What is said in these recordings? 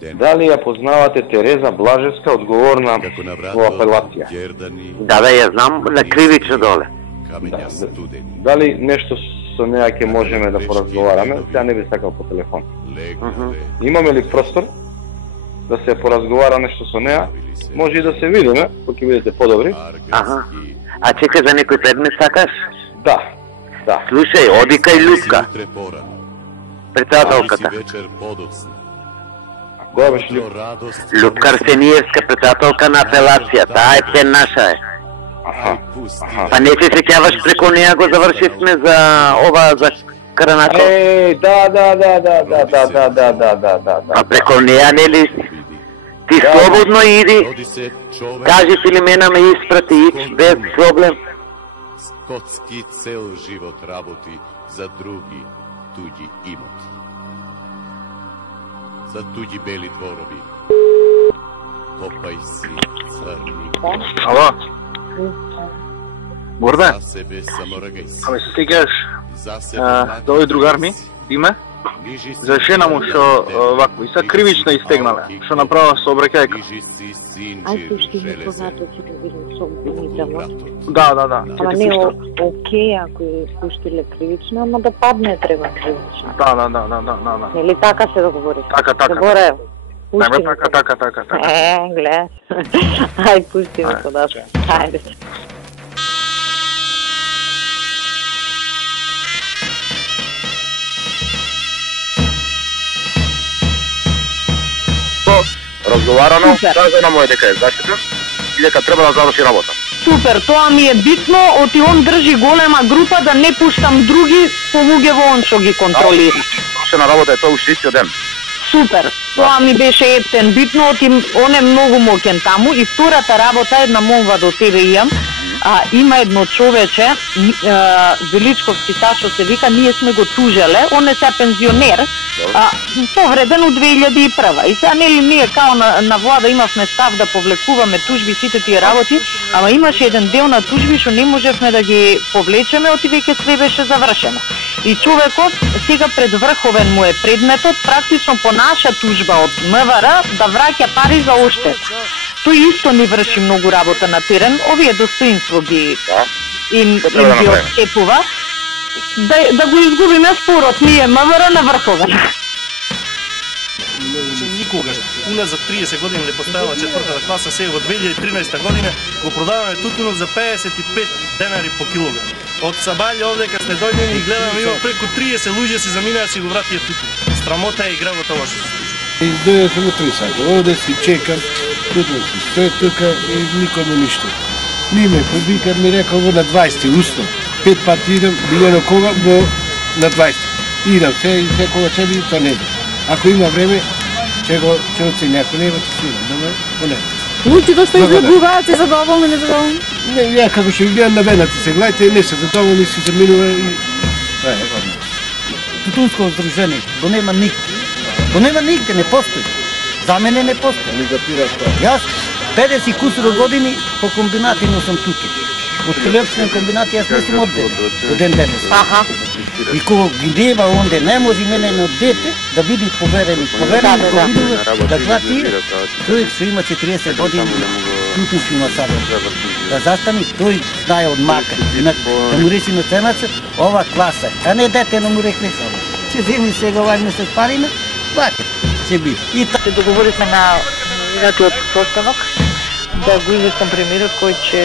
Дали ја познавате Тереза Блажевска, одговорна во апелација? Да, ја знам, на кривично доле. Дали нешто со неја ќе можеме да поразговараме? Сега не би сакал по телефон. Имаме ли простор да се поразговара нешто со неја? Може и да се видиме, кога ќе бидете подобри. Аха. А чека за некој предмет сакаш? Да, да. Слушај, оди кај Любка, председателката. Која беше Любка? Любка Арсениевска, председателка на апелација. Таа е член наша е. Аха. Па не се сеќаваш, преко неја го завршивме за ова, за Караначо? Да. А преко неја нели? Ти слободно иди, кажи Филимена ме испрати, ич без проблем. Скотски цел живот работи за други туѓи имоти. За туѓи бели дворови. Копај си црни. Ало? Борбе? За себе саморагај си. Аме се сеќаш За себе да овој другар ми, име? За жена му што вако и са кривично истегнале, што направила сообраќајка. Ај пушти ми познато ќе го видим со обвинително. Да. Ама не окей ако ја пуштиле кривично, ама да падне треба кривично. Да. Нели така се договори? Така. Добре. Пушти ми. Така. Гледаш. Ај пушти ми податка. Ајде. Разговарано, кажа на мој дека е заштитен и дека треба да заврши работа. Супер, тоа ми е битно, оти он држи голема група да не пуштам други полуѓе во он што ги контролира. На работа е тоа уште истиот ден. Супер, тоа ми беше ептен битно, оти он е многу моќен таму и втората работа, една молба до тебе имам. Има едно човече, Величковски Сашо се вика, ние сме го тужеле, он е се пензионер, повреден од 2001. И сега нели ние као на влада имавме став да повлекуваме тужби сите тие работи, ама имаше еден дел на тужби што не можевме да ги повлечеме, оти веќе све беше завршено. И човекот сега пред врховен му е предметот, практично по наша тужба од МВР да враќа пари за оштета. Тој исто ни врши многу работа на терен, овие достоинство ги им ги отстепува, да го изгубиме спорот ние МВР на врховен. Никогаш. Уназ за 30 години не поставила четвртата класа, сега во 2013 година го продаваме тутунот за 55 денари по килограм. Од Сабаља овдека сме дојдени и гледаме, има преку 30 луѓе си заминаа си го вратија тутун. Страмота е и гревота во што се случи. Издаја само 3 сата, овде си чекам, тутун си стои тука и никому ништо. Ниме побикар ми рекал во на 20 усно. 5 пати идам, билено кога во на 20. Идам се и секога ќе би тоа не иде. Ако има време, ќе оцени, ако нема ќе си идам, добро, поне. Луѓето што излегуваат се задоволни, незадоволни? Не, ја како што гледам на вената се гледате, не се задоволни, си заминува и... Тутунско здружение, то нема нигде. То нема нигде, не постои. За мене не постои. Јас 50 кусуро години по комбинати носам тутун. Од хлебствен комбинат јас не сум оддел до ден денес. И кога ги нема онде, не може мене на дете да биде поверени. Поверени го видува да глати човек што има 40 години тутунски масар. Да застани, тој знае од мака. Да му речи на ценаца, ова класа. А не дете да му рекне, че земи сега овај месец париме, вака ќе биде. И се договоривме на минатиот состанок да го известам премиерот кој ќе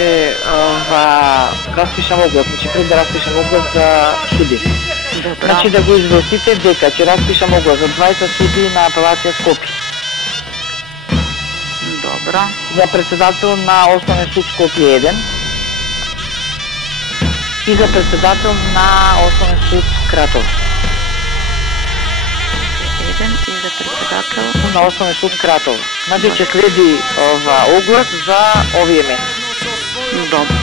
распишам оглас, значи пред да распишам оглас за суди. Значи да го известите дека ќе распишам оглас за 20 суди на апелација Скопје. Добра. За председател на Основен суд Скопје 1 и за председател на Основен суд Кратово. И за председател на Основен суд Кратово. Значи ќе следи оглас за овие месеци. Добро.